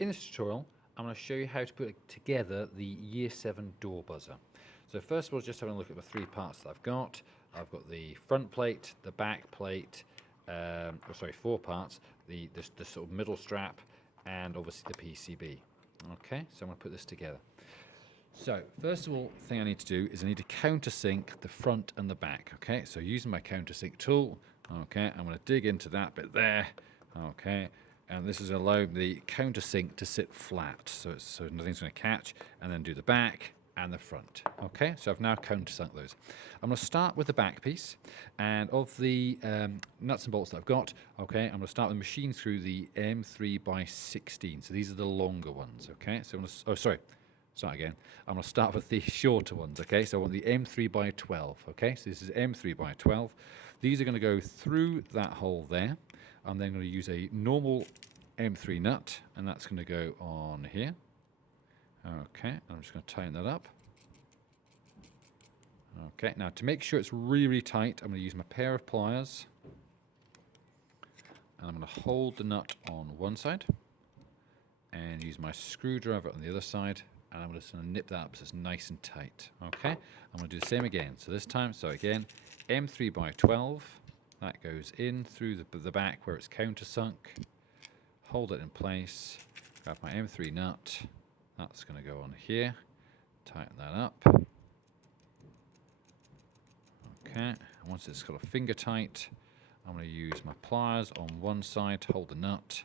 In this tutorial, I'm going to show you how to put together the Year 7 door buzzer. So first of all, just having a look at the three parts that I've got. I've got the front plate, the back plate, four parts, the sort of middle strap, and obviously the PCB. Okay, so I'm going to put this together. So first of all, the thing I need to do is I need to countersink the front and the back. Okay, so using my countersink tool, okay, I'm going to dig into that bit there. Okay, and this is allow the countersink to sit flat, so nothing's going to catch, and then do the back and the front. Okay, so I've now countersunk those. I'm going to start with the back piece, and of the nuts and bolts that I've got, okay, I'm going to start with machine through the M3 by 16. So these are the longer ones. Okay, so I'm going to, start again. I'm going to start with the shorter ones, okay? So I want the M3 by 12, okay? So this is M3 by 12. These are going to go through that hole there. I'm then going to use a normal M3 nut, and that's going to go on here. Okay, I'm just going to tighten that up. Okay, now to make sure it's really, really tight, I'm going to use my pair of pliers. And I'm going to hold the nut on one side and use my screwdriver on the other side. And I'm just going to nip that up so it's nice and tight. Okay, I'm going to do the same again. So this time, again, M3 by 12. That goes in through the back where it's countersunk. Hold it in place. Grab my M3 nut. That's going to go on here. Tighten that up. Okay, and once it's got a finger tight, I'm going to use my pliers on one side to hold the nut.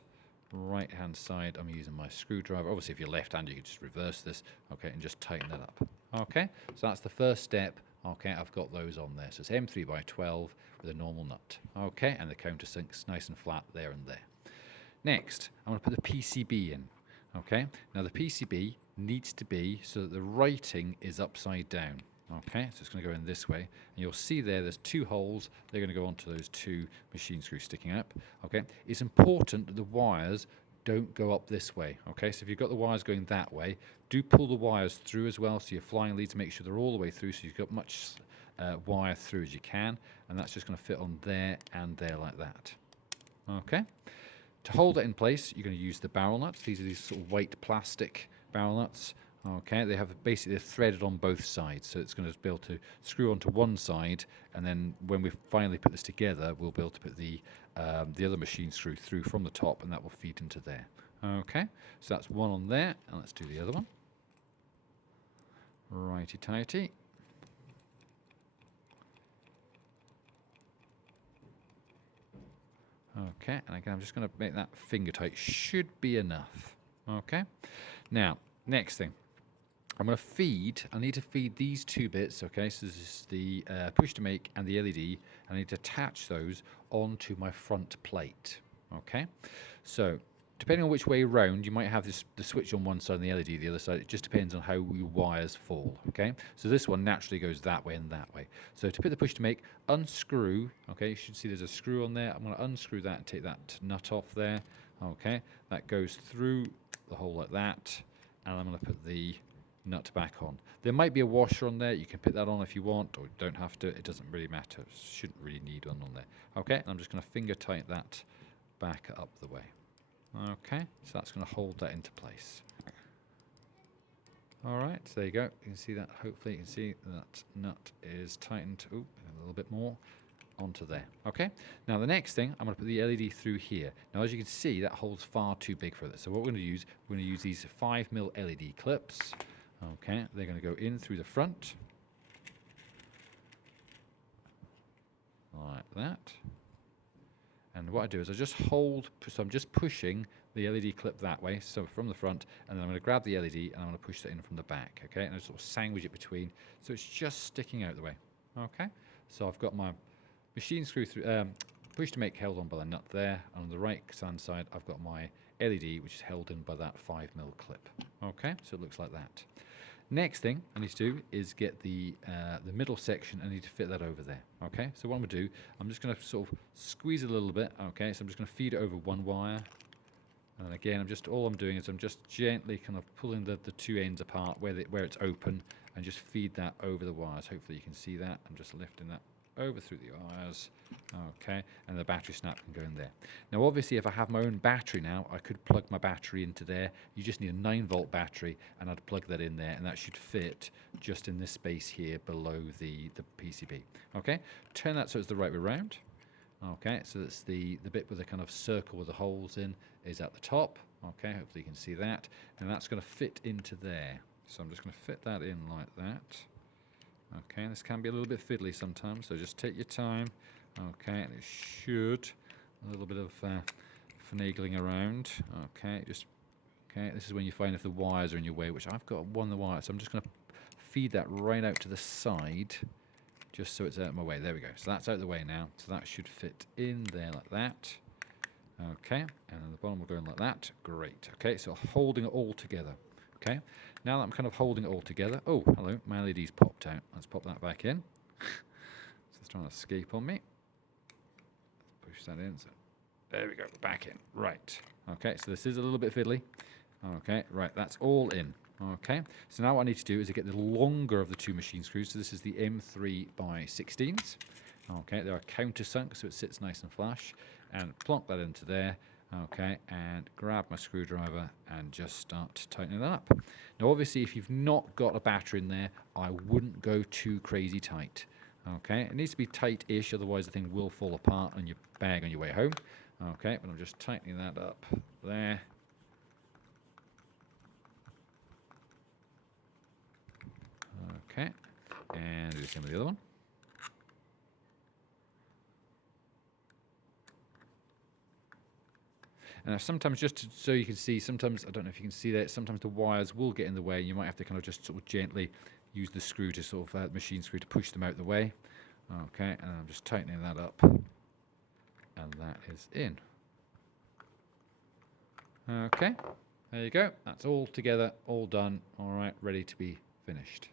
Right hand side, I'm using my screwdriver. Obviously if you're left handed, you can just reverse this, okay, and just tighten that up. Okay, so that's the first step. Okay, I've got those on there. So it's M3 by 12 with a normal nut. Okay, and the countersink's nice and flat there and there. Next, I'm going to put the PCB in. Okay, now the PCB needs to be so that the writing is upside down. Okay, so it's going to go in this way, and you'll see there's two holes. They're going to go onto those two machine screws sticking up. Okay, it's important that the wires don't go up this way. Okay, so if you've got the wires going that way, do pull the wires through as well, so your flying leads, make sure they're all the way through, so you've got much wire through as you can, and that's just going to fit on there and there like that. Okay, to hold it in place, you're going to use the barrel nuts. These are these sort of white plastic barrel nuts. Okay, they have basically they're threaded on both sides, so it's going to be able to screw onto one side, and then when we finally put this together, we'll be able to put the other machine screw through from the top, and that will feed into there. Okay, so that's one on there, and let's do the other one. Righty tighty. Okay, and again, I'm just going to make that finger tight. Should be enough. Okay, now next thing. I'm going to I need to feed these two bits, okay, so this is the push to make and the LED. I need to attach those onto my front plate, okay? So, depending on which way around, you might have the switch on one side and the LED the other side. It just depends on how your wires fall, okay? So this one naturally goes that way and that way. So to put the push to make, unscrew, okay, you should see there's a screw on there. I'm going to unscrew that and take that nut off there, okay? That goes through the hole like that, and I'm going to put the nut back on. There might be a washer on there. You can put that on if you want, or you don't have to. It doesn't really matter. Shouldn't really need one on there. Okay, and I'm just going to finger tighten that back up the way. Okay, so that's going to hold that into place. All right, so there you go. You can see that. Hopefully, you can see that nut is tightened. Ooh, a little bit more onto there. Okay, now the next thing, I'm going to put the LED through here. Now, as you can see, that hole's far too big for this. So what we're going to use these 5mm LED clips. Okay, they're going to go in through the front, like that. And what I do is I just hold, so I'm just pushing the LED clip that way, so from the front, and then I'm going to grab the LED and I'm going to push that in from the back, okay? And I sort of sandwich it between, so it's just sticking out the way, okay? So I've got my machine screw through, push to make held on by the nut there, and on the right hand side I've got my LED, which is held in by that 5mm clip, okay? So it looks like that. Next thing I need to do is get the middle section. I need to fit that over there. Okay, so what I'm going to do, I'm just going to sort of squeeze it a little bit. Okay, so I'm just going to feed it over one wire, and again, all I'm doing is I'm just gently kind of pulling the two ends apart where it's open, and just feed that over the wires. Hopefully you can see that. I'm just lifting that over through the wires. Okay, and the battery snap can go in there. Now, obviously, if I have my own battery now, I could plug my battery into there. You just need a 9-volt battery, and I'd plug that in there, and that should fit just in this space here below the PCB. Okay, turn that so it's the right way around. Okay, so it's the bit with the kind of circle with the holes in is at the top. Okay, hopefully you can see that, and that's going to fit into there. So I'm just going to fit that in like that. Okay, this can be a little bit fiddly sometimes, so just take your time. Okay, and it should, a little bit of finagling around. Okay, this is when you find if the wires are in your way, which I've got one of the wires, so I'm just going to feed that right out to the side, just so it's out of my way. There we go. So that's out of the way now, so that should fit in there like that. Okay, and then the bottom will go in like that. Great. Okay, so holding it all together. Okay, now that I'm kind of holding it all together. Oh, hello, my LED's popped out. Let's pop that back in. So it's trying to escape on me. Push that in. So there we go, back in. Right. Okay, so this is a little bit fiddly. Okay, right, that's all in. Okay, so now what I need to do is to get the longer of the 2 machine screws. So this is the M3 by 16s. Okay, they are countersunk, so it sits nice and flush. And plonk that into there. Okay, and grab my screwdriver and just start tightening that up. Now, obviously, if you've not got a battery in there, I wouldn't go too crazy tight. Okay, it needs to be tight-ish, otherwise the thing will fall apart on your bag on your way home. Okay, but I'm just tightening that up there. Okay, and do the same with the other one. And sometimes, so you can see, sometimes, I don't know if you can see that, sometimes the wires will get in the way. You might have to kind of just sort of gently use the screw to sort of, machine screw to push them out the way. Okay, and I'm just tightening that up. And that is in. Okay, there you go. That's all together, all done. All right, ready to be finished.